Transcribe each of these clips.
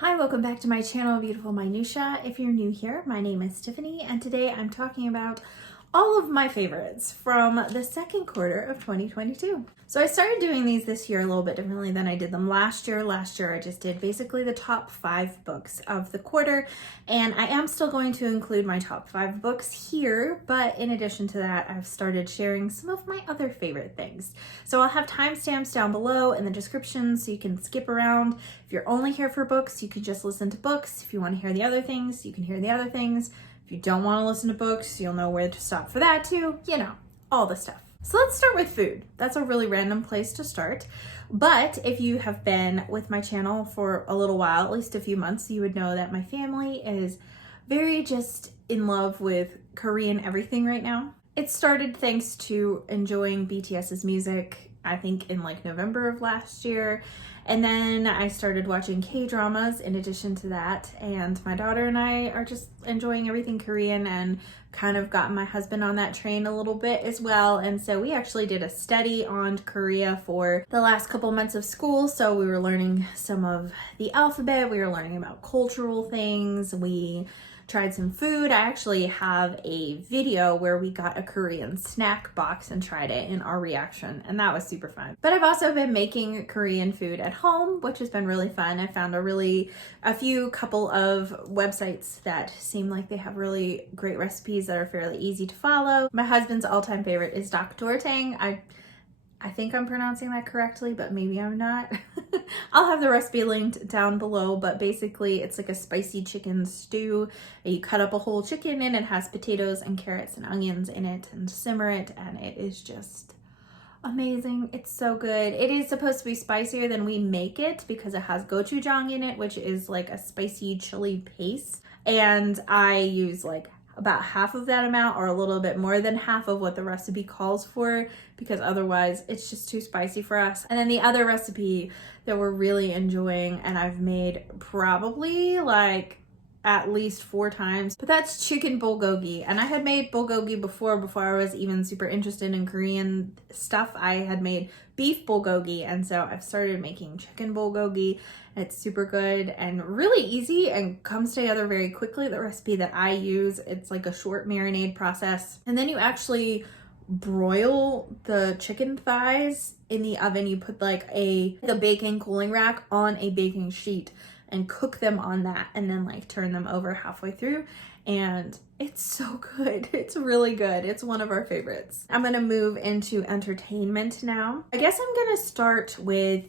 Hi, welcome back to my channel, Beautiful Minutia. If you're new here, my name is Tiffany, and today I'm talking about all of my favorites from the second quarter of 2022. So I started doing these this year a little bit differently than I did them last year. Last year I just did basically the top 5 books of the quarter, and I am still going to include my top 5 books here, but in addition to that, I've started sharing some of my other favorite things. So I'll have timestamps down below in the description so you can skip around. If you're only here for books, you can just listen to books. If you want to hear the other things, you can hear the other things. If you don't want to listen to books, you'll know where to stop for that too. You know, all the stuff. So let's start with food. That's a really random place to start. But if you have been with my channel for a little while, at least a few months, you would know that my family is very just in love with Korean everything right now. It started thanks to enjoying BTS's music, I think in like November of last year. And then I started watching K-dramas in addition to that, and my daughter and I are just enjoying everything Korean and kind of got my husband on that train a little bit as well. And so we actually did a study on Korea for the last couple months of school. So we were learning some of the alphabet, we were learning about cultural things, we tried some food. I actually have a video where we got a Korean snack box and tried it in our reaction, and that was super fun. But I've also been making Korean food at home, which has been really fun. I found a few couple of websites that seem like they have really great recipes that are fairly easy to follow. My husband's all-time favorite is Dr. Tang. I think I'm pronouncing that correctly, but maybe I'm not. I'll have the recipe linked down below, but basically it's like a spicy chicken stew. You cut up a whole chicken and it has potatoes and carrots and onions in it and simmer it, and it is just amazing. It's so good. It is supposed to be spicier than we make it because it has gochujang in it, which is like a spicy chili paste. And I use like about half of that amount or a little bit more than half of what the recipe calls for, because otherwise it's just too spicy for us. And then the other recipe that we're really enjoying, and I've made probably like at least 4 times, but that's chicken bulgogi. And I had made bulgogi before I was even super interested in Korean stuff. I had made beef bulgogi, and so I've started making chicken bulgogi. It's super good and really easy and comes together very quickly. The recipe that I use, it's like a short marinade process, and then you actually broil the chicken thighs in the oven. You put like a baking cooling rack on a baking sheet and cook them on that, and then like turn them over halfway through, and it's so good. It's really good. It's one of our favorites. I'm gonna move into entertainment now. I guess I'm gonna start with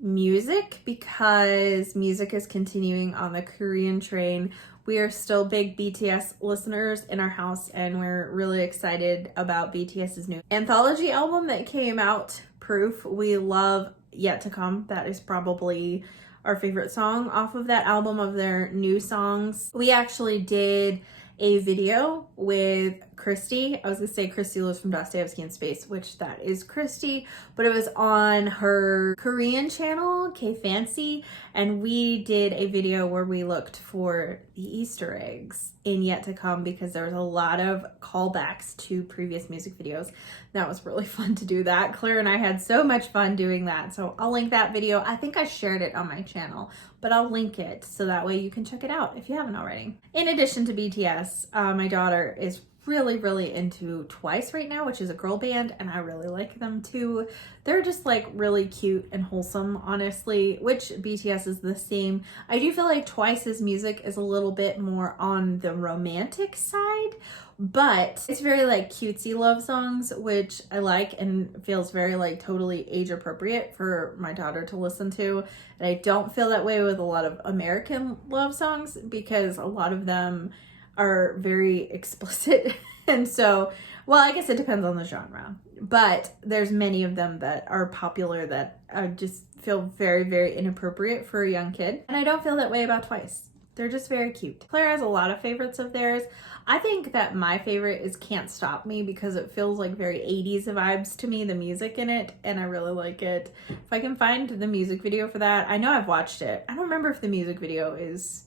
music because music is continuing on the Korean train. We are still big BTS listeners in our house, and we're really excited about BTS's new anthology album that came out, Proof. We love Yet to Come. That is probably our favorite song off of that album, of their new songs. We actually did a video with Christy. I was gonna say Christy lives from Dostoevsky in Space, which that is Christy, but it was on her Korean channel, K Fancy, and we did a video where we looked for the Easter eggs in Yet to Come because there was a lot of callbacks to previous music videos. That was really fun to do that. Claire and I had so much fun doing that, so I'll link that video. I think I shared it on my channel, but I'll link it so that way you can check it out if you haven't already. In addition to BTS, my daughter is really into Twice right now, which is a girl band, and I really like them too. They're just like really cute and wholesome, honestly, which BTS is the same. I do feel like Twice's music is a little bit more on the romantic side, but it's very like cutesy love songs, which I like and feels very like totally age appropriate for my daughter to listen to. And I don't feel that way with a lot of American love songs because a lot of them are very explicit. And so, well, I guess it depends on the genre, but there's many of them that are popular that I just feel very inappropriate for a young kid. And I don't feel that way about Twice. They're just very cute. Claire has a lot of favorites of theirs. I think that my favorite is Can't Stop Me because it feels like very 80s vibes to me, the music in it, and I really like it. If I can find the music video for that, I know I've watched it. I don't remember if the music video is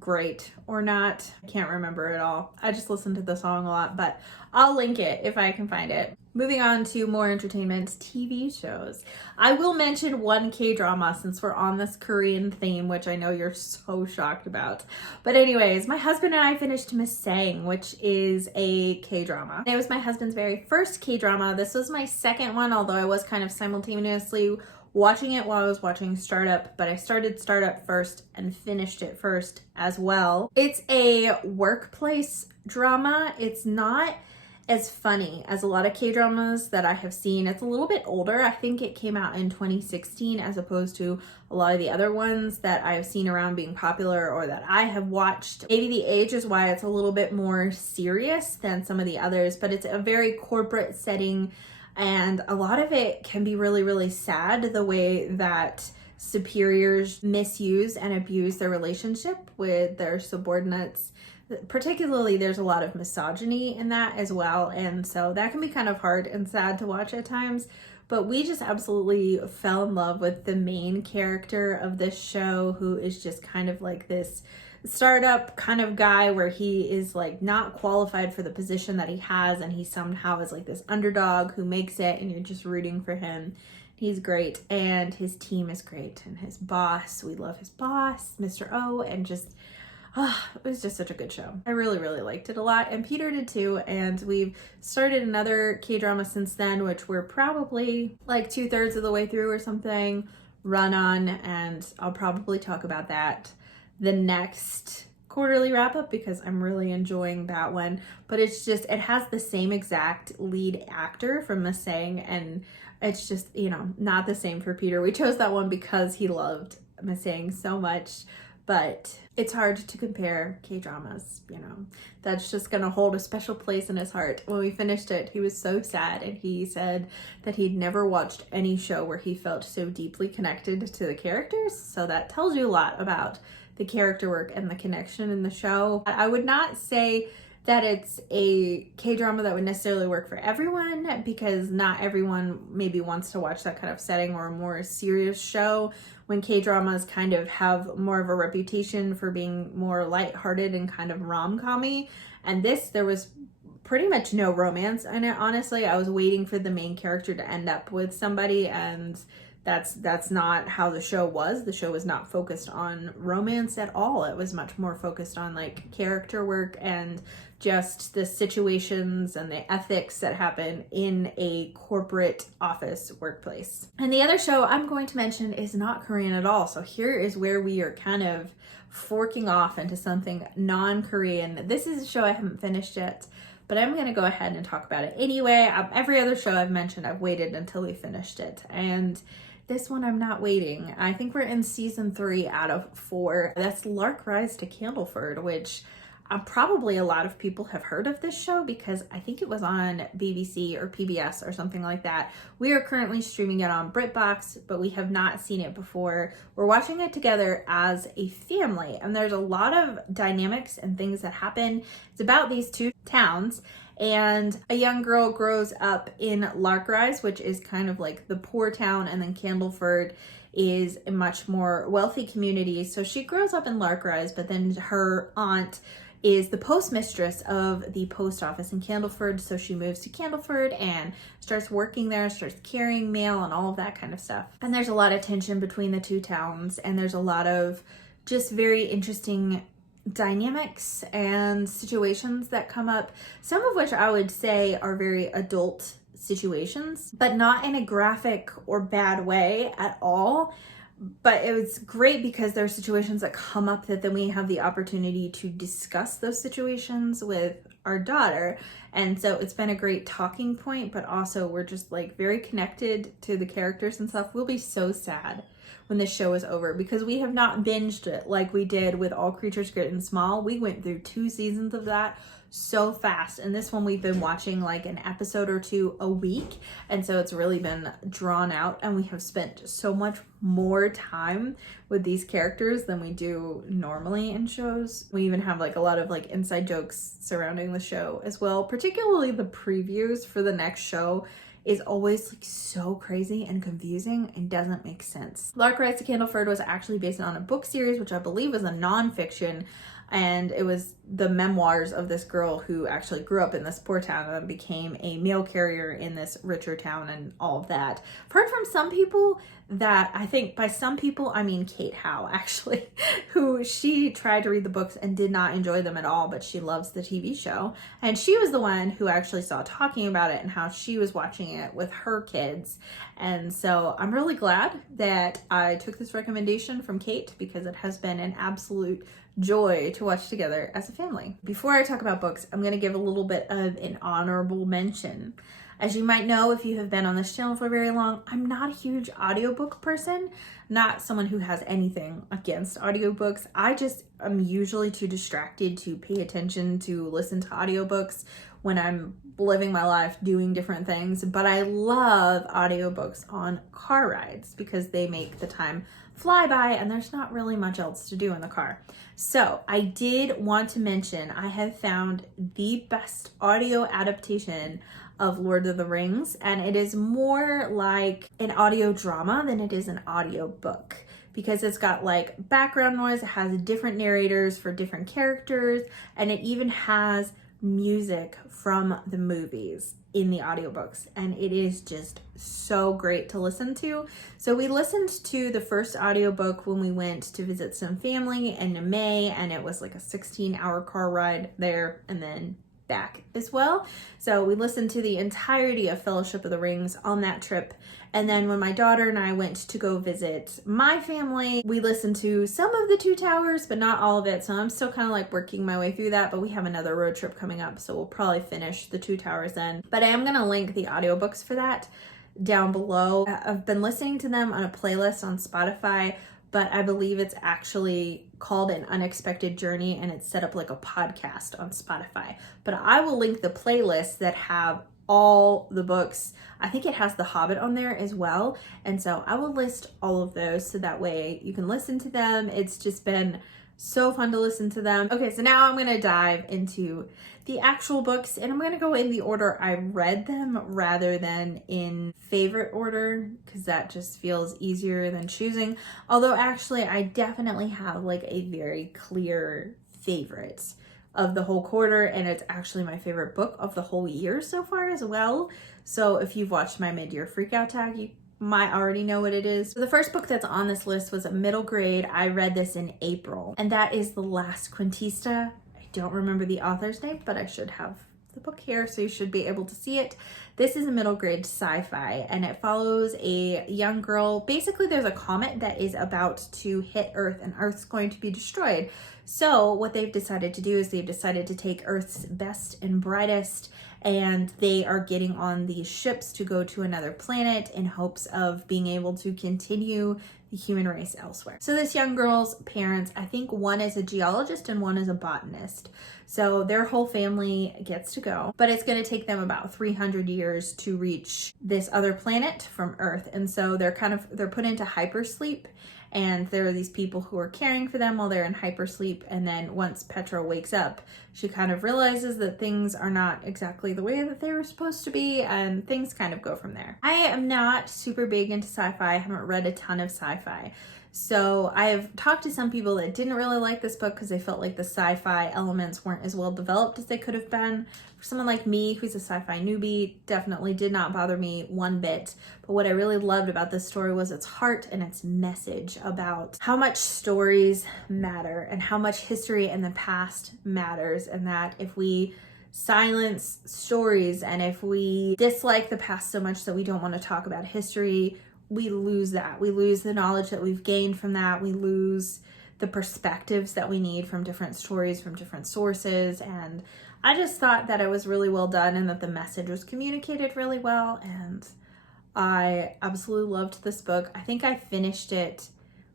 great or not. I can't remember at all. I just listened to the song a lot, but I'll link it if I can find it. Moving on to more entertainment TV shows. I will mention one K-drama since we're on this Korean theme, which I know you're so shocked about. But anyways, my husband and I finished Misaeng, which is a K-drama. It was my husband's very first K-drama. This was my second one, although I was kind of simultaneously watching it while I was watching Startup, but I started Startup first and finished it first as well. It's a workplace drama. It's not as funny as a lot of K-dramas that I have seen. It's a little bit older. I think it came out in 2016 as opposed to a lot of the other ones that I've seen around being popular or that I have watched. Maybe the age is why it's a little bit more serious than some of the others, but it's a very corporate setting, and a lot of it can be really, really sad, the way that superiors misuse and abuse their relationship with their subordinates. Particularly, there's a lot of misogyny in that as well, and so that can be kind of hard and sad to watch at times. But we just absolutely fell in love with the main character of this show, who is just kind of like this startup kind of guy where he is like not qualified for the position that he has, and he somehow is like this underdog who makes it, and you're just rooting for him. He's great, and his team is great, and his boss, we love his boss, Mr. O, and just it was just such a good show. I really, really liked it a lot, and Peter did too, and we've started another K-drama since then, which we're probably like 2/3 of the way through or something, run on, and I'll probably talk about that the next quarterly wrap up because I'm really enjoying that one. But it's just, it has the same exact lead actor from Misaeng, and it's just, you know, not the same for Peter. We chose that one because he loved Misaeng so much. But it's hard to compare K-dramas, you know. That's just gonna hold a special place in his heart. When we finished it, he was so sad, and he said that he'd never watched any show where he felt so deeply connected to the characters. So that tells you a lot about the character work and the connection in the show. I would not say that it's a K-drama that would necessarily work for everyone, because not everyone maybe wants to watch that kind of setting or a more serious show, when K-dramas kind of have more of a reputation for being more lighthearted and kind of rom-com-y. And this, there was pretty much no romance in it, honestly. I was waiting for the main character to end up with somebody, and that's not how the show was. The show was not focused on romance at all. It was much more focused on like character work and just the situations and the ethics that happen in a corporate office workplace. And the other show I'm going to mention is not Korean at all. So here is where we are kind of forking off into something non-Korean. This is a show I haven't finished yet, but I'm going to go ahead and talk about it anyway. Every other show I've mentioned, I've waited until we finished it. And this one I'm not waiting. I think we're in season 3 out of 4. That's Larkrise to Candleford, which probably a lot of people have heard of this show because I think it was on BBC or PBS or something like that. We are currently streaming it on BritBox, but we have not seen it before. We're watching it together as a family, and there's a lot of dynamics and things that happen. It's about these two towns, and a young girl grows up in Larkrise, which is kind of like the poor town, and then Candleford is a much more wealthy community. So she grows up in Larkrise, but then her aunt is the postmistress of the post office in Candleford. So she moves to Candleford and starts working there, starts carrying mail and all of that kind of stuff. And there's a lot of tension between the two towns, and there's a lot of just very interesting dynamics and situations that come up, some of which I would say are very adult situations, but not in a graphic or bad way at all. But it was great because there are situations that come up that then we have the opportunity to discuss those situations with our daughter. And so it's been a great talking point, but also we're just like very connected to the characters and stuff. We'll be so sad when this show is over because we have not binged it like we did with All Creatures Great and Small. We went through 2 seasons of that so fast, and this one we've been watching like an episode or 2 a week, and so it's really been drawn out, and we have spent so much more time with these characters than we do normally in shows. We even have like a lot of like inside jokes surrounding the show as well, particularly the previews for the next show is always like so crazy and confusing and doesn't make sense. Larkrise to Candleford was actually based on a book series, which I believe is a nonfiction and it was the memoirs of this girl who actually grew up in this poor town and then became a mail carrier in this richer town and all of that. I've heard from some people that, I think by some people I mean Kate Howe actually, who she tried to read the books and did not enjoy them at all, but she loves the TV show. And she was the one who actually saw talking about it and how she was watching it with her kids. And so I'm really glad that I took this recommendation from Kate, because it has been an absolute joy to watch together as a family. Before I talk about books, I'm going to give a little bit of an honorable mention. As you might know, if you have been on this channel for very long, I'm not a huge audiobook person, not someone who has anything against audiobooks. I just am usually too distracted to pay attention to listen to audiobooks when I'm living my life doing different things. But I love audiobooks on car rides because they make the time fly by and there's not really much else to do in the car. So I did want to mention I have found the best audio adaptation of Lord of the Rings, and it is more like an audio drama than it is an audio book, because it's got like background noise, it has different narrators for different characters, and it even has music from the movies in the audiobooks, and it is just so great to listen to. So we listened to the first audiobook when we went to visit some family in May, and it was like a 16-hour car ride there and then back as well. So we listened to the entirety of Fellowship of the Rings on that trip. And then when my daughter and I went to go visit my family, we listened to some of the Two Towers, but not all of it. So I'm still kind of like working my way through that, but we have another road trip coming up, so we'll probably finish the Two Towers then. But I am going to link the audiobooks for that down below. I've been listening to them on a playlist on Spotify, but I believe it's actually called An Unexpected Journey, and it's set up like a podcast on Spotify. But I will link the playlists that have all the books. I think it has The Hobbit on there as well. And so I will list all of those so that way you can listen to them. It's just been so fun to listen to them. Okay, so now I'm going to dive into the actual books, and I'm going to go in the order I read them rather than in favorite order, because that just feels easier than choosing. Although actually I definitely have like a very clear favorite of the whole quarter, and it's actually my favorite book of the whole year so far as well. So if you've watched my mid-year freakout tag, you might already know what it is. So the first book that's on this list was a middle grade. I read this in April, and that is The Last Quintista. I don't remember the author's name, but I should have the book here, so you should be able to see it. This is a middle grade sci-fi, and it follows a young girl. Basically, there's a comet that is about to hit Earth, and Earth's going to be destroyed. So what they've decided to do is they've decided to take Earth's best and brightest, and they are getting on these ships to go to another planet in hopes of being able to continue the human race elsewhere. So this young girl's parents, I think one is a geologist and one is a botanist. So their whole family gets to go, but it's going to take them about 300 years to reach this other planet from Earth. And so they're put into hypersleep, and there are these people who are caring for them while they're in hypersleep. And then once Petra wakes up, she kind of realizes that things are not exactly the way that they were supposed to be, and things kind of go from there. I am not super big into sci-fi. I haven't read a ton of sci-fi. So I have talked to some people that didn't really like this book because they felt like the sci-fi elements weren't as well developed as they could have been. For someone like me, who's a sci-fi newbie, definitely did not bother me one bit. But what I really loved about this story was its heart and its message about how much stories matter and how much history in the past matters, and that if we silence stories and if we dislike the past so much that we don't want to talk about history, we lose that. We lose the knowledge that we've gained from that. We lose the perspectives that we need from different stories, from different sources. And I just thought that it was really well done and that the message was communicated really well. And I absolutely loved this book. I think I finished it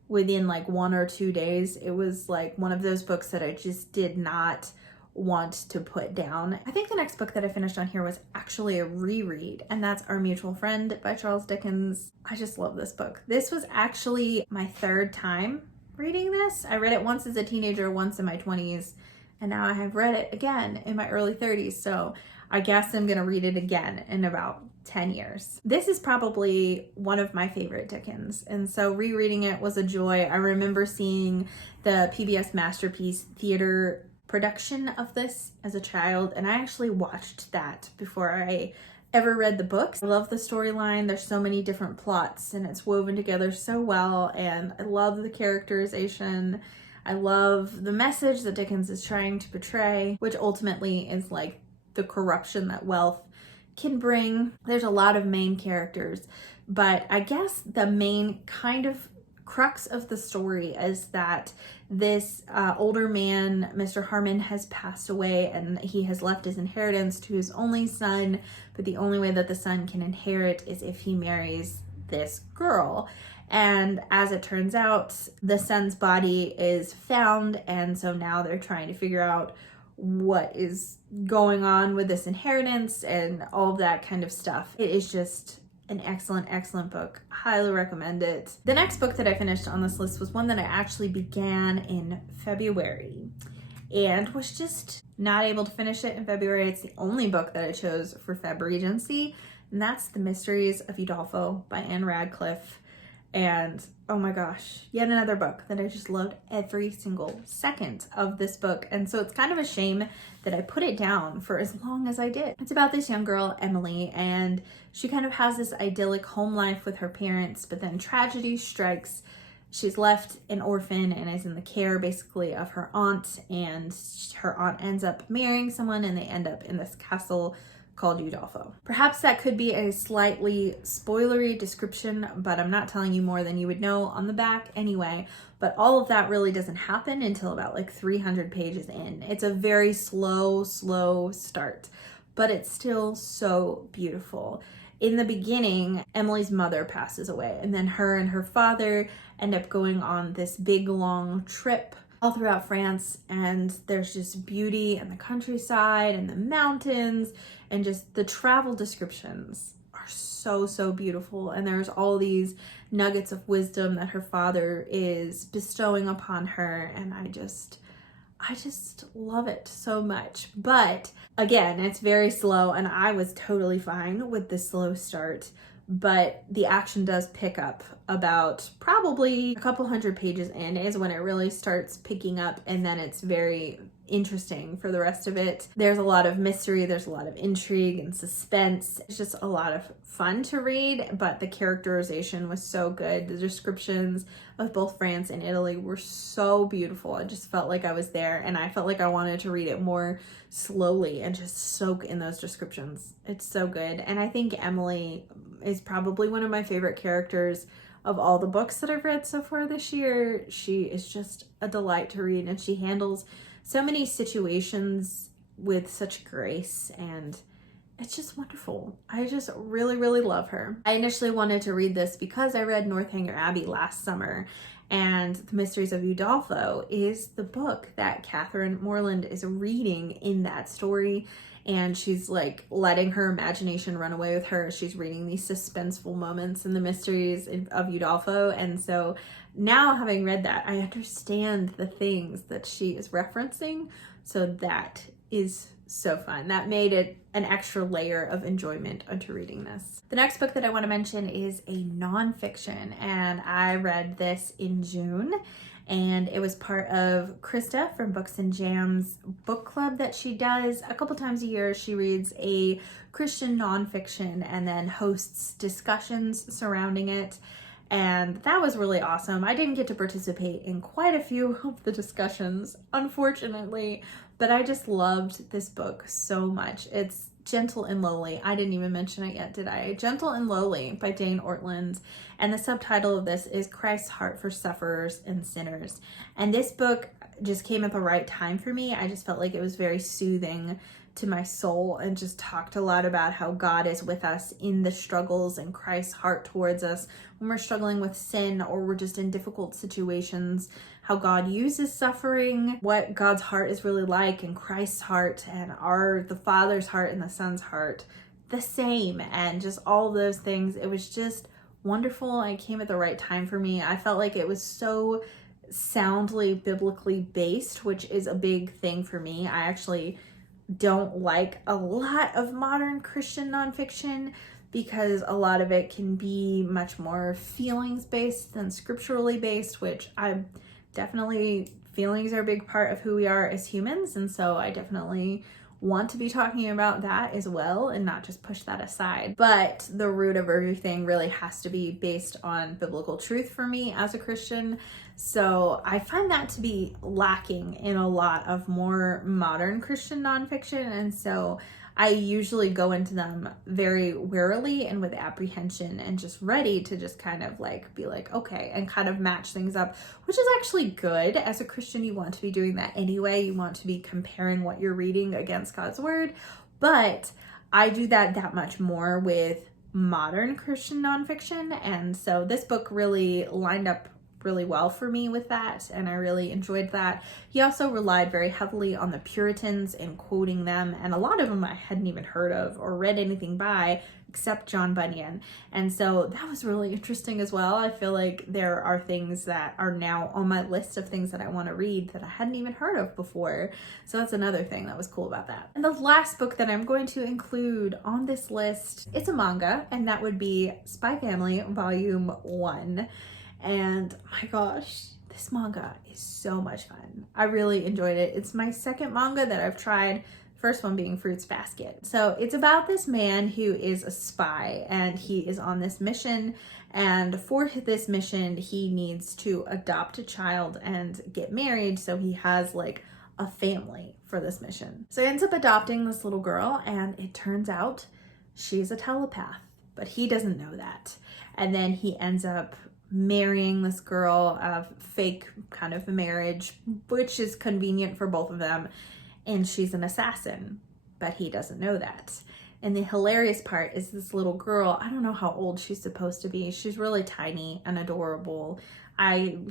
within like 1 or 2 days. It was like one of those books that I just did not want to put down. I think the next book that I finished on here was actually a reread, and that's Our Mutual Friend by Charles Dickens. I just love this book. This was actually my third time reading this. I read it once as a teenager, once in my 20s, and now I have read it again in my early 30s. So I guess I'm gonna read it again in about 10 years. This is probably one of my favorite Dickens, and so rereading it was a joy. I remember seeing the PBS Masterpiece Theater production of this as a child, and I actually watched that before I ever read the books. I love the storyline. There's so many different plots and it's woven together so well, and I love the characterization. I love the message that Dickens is trying to portray, which ultimately is like the corruption that wealth can bring. There's a lot of main characters, but I guess the main kind of crux of the story is that this older man, Mr. Harmon, has passed away, and he has left his inheritance to his only son, but the only way that the son can inherit is if he marries this girl. And as it turns out, the son's body is found, and so now they're trying to figure out what is going on with this inheritance and all of that kind of stuff. It is just an excellent book. Highly recommend it. The next book that I finished on this list was one that I actually began in February and was just not able to finish it in February. It's the only book that I chose for Feb Regency, and that's The Mysteries of Udolpho by Anne Radcliffe. And oh my gosh, yet another book that I just loved every single second of this book. And so it's kind of a shame that I put it down for as long as I did. It's about this young girl, Emily, and she kind of has this idyllic home life with her parents, but then tragedy strikes. She's left an orphan and is in the care basically of her aunt, and her aunt ends up marrying someone and they end up in this castle called Udolpho. Perhaps that could be a slightly spoilery description, but I'm not telling you more than you would know on the back anyway. But all of that really doesn't happen until about like 300 pages in. It's a very slow start, but it's still so beautiful. In the beginning, Emily's mother passes away, and then her and her father end up going on this big long trip all throughout France, and there's just beauty and the countryside and the mountains, and just the travel descriptions are so beautiful. And there's all these nuggets of wisdom that her father is bestowing upon her, and I just love it so much. But again, it's very slow, and I was totally fine with the slow start, but the action does pick up about probably a couple hundred pages in is when it really starts picking up, and then it's very interesting for the rest of it. There's a lot of mystery, there's a lot of intrigue and suspense. It's just a lot of fun to read, but the characterization was so good. The descriptions of both France and Italy were so beautiful. I just felt like I was there, and I felt like I wanted to read it more slowly and just soak in those descriptions. It's so good. And I think Emily is probably one of my favorite characters of all the books that I've read so far this year. She is just a delight to read, and she handles so many situations with such grace, and it's just wonderful. I just really love her. I initially wanted to read this because I read Northanger Abbey last summer, and The Mysteries of Udolpho is the book that Catherine Morland is reading in that story, and she's like letting her imagination run away with her. She's reading these suspenseful moments in The Mysteries of Udolpho, and so now, having read that, I understand the things that she is referencing, so that is so fun. That made it an extra layer of enjoyment onto reading this. The next book that I want to mention is a nonfiction, and I read this in June, and it was part of Krista from Books and Jams book club that she does a couple times a year. She reads a Christian nonfiction and then hosts discussions surrounding it. And that was really awesome. I didn't get to participate in quite a few of the discussions, unfortunately, but I just loved this book so much. It's Gentle and Lowly. I didn't even mention it yet, did I? Gentle and Lowly by Dane Ortland. And the subtitle of this is Christ's Heart for Sufferers and Sinners. And this book just came at the right time for me. I just felt like it was very soothing to my soul, and just talked a lot about how God is with us in the struggles and Christ's heart towards us when we're struggling with sin or we're just in difficult situations, how God uses suffering, what God's heart is really like, and Christ's heart, and the Father's heart and the Son's heart the same, and just all of those things. It was just wonderful. It came at the right time for me. I felt like it was so soundly biblically based, which is a big thing for me. I actually don't like a lot of modern Christian nonfiction because a lot of it can be much more feelings based than scripturally based, which feelings are a big part of who we are as humans. And so I definitely want to be talking about that as well and not just push that aside. But the root of everything really has to be based on biblical truth for me as a Christian. So I find that to be lacking in a lot of more modern Christian nonfiction. And so I usually go into them very warily and with apprehension and just ready to just kind of like be like, okay, and kind of match things up, which is actually good. As a Christian, you want to be doing that anyway. You want to be comparing what you're reading against God's word. But I do that much more with modern Christian nonfiction. And so this book really lined up really well for me with that, and I really enjoyed that. He also relied very heavily on the Puritans and quoting them, and a lot of them I hadn't even heard of or read anything by except John Bunyan, and so that was really interesting as well. I feel like there are things that are now on my list of things that I want to read that I hadn't even heard of before, so that's another thing that was cool about that. And the last book that I'm going to include on this list, it's a manga, and that would be Spy Family Volume 1. And my gosh, this manga is so much fun. I really enjoyed it. It's my second manga that I've tried, first one being Fruits Basket. So it's about this man who is a spy, and he is on this mission, and for this mission he needs to adopt a child and get married, so he has like a family for this mission. So he ends up adopting this little girl, and it turns out she's a telepath, but he doesn't know that. And then he ends up marrying this girl, a fake kind of marriage, which is convenient for both of them, and she's an assassin, but he doesn't know that. And the hilarious part is this little girl, I don't know how old she's supposed to be. She's really tiny and adorable.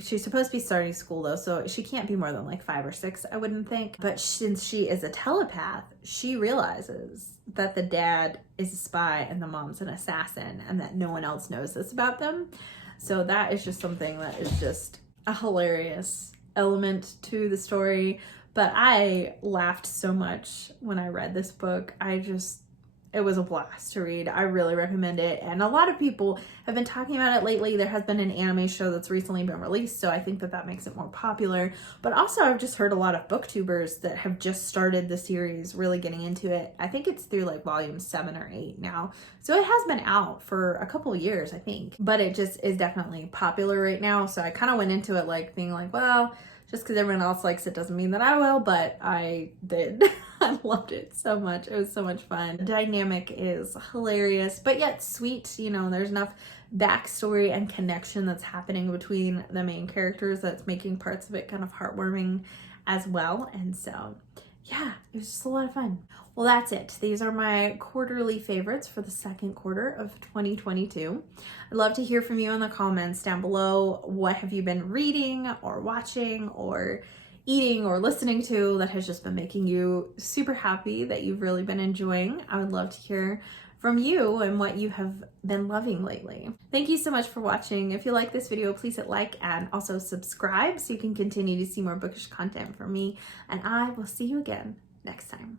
She's supposed to be starting school though, so she can't be more than like 5 or 6, I wouldn't think. But since she is a telepath, she realizes that the dad is a spy and the mom's an assassin, and that no one else knows this about them. So that is just something that is just a hilarious element to the story. But I laughed so much when I read this book. It was a blast to read. I really recommend it. And a lot of people have been talking about it lately. There has been an anime show that's recently been released, so I think that makes it more popular. But also I've just heard a lot of booktubers that have just started the series really getting into it. I think it's through like volume 7 or 8 now. So it has been out for a couple of years, I think. But it just is definitely popular right now. So I kind of went into it like being like, well, just because everyone else likes it doesn't mean that I will, but I did. I loved it so much. It was so much fun. The dynamic is hilarious, but yet sweet. You know, there's enough backstory and connection that's happening between the main characters that's making parts of it kind of heartwarming as well. And so, yeah, it was just a lot of fun. Well, that's it. These are my quarterly favorites for the second quarter of 2022. I'd love to hear from you in the comments down below. What have you been reading or watching or eating or listening to that has just been making you super happy, that you've really been enjoying? I would love to hear from you and what you have been loving lately. Thank you so much for watching. If you like this video, please hit like and also subscribe so you can continue to see more bookish content from me. And I will see you again next time.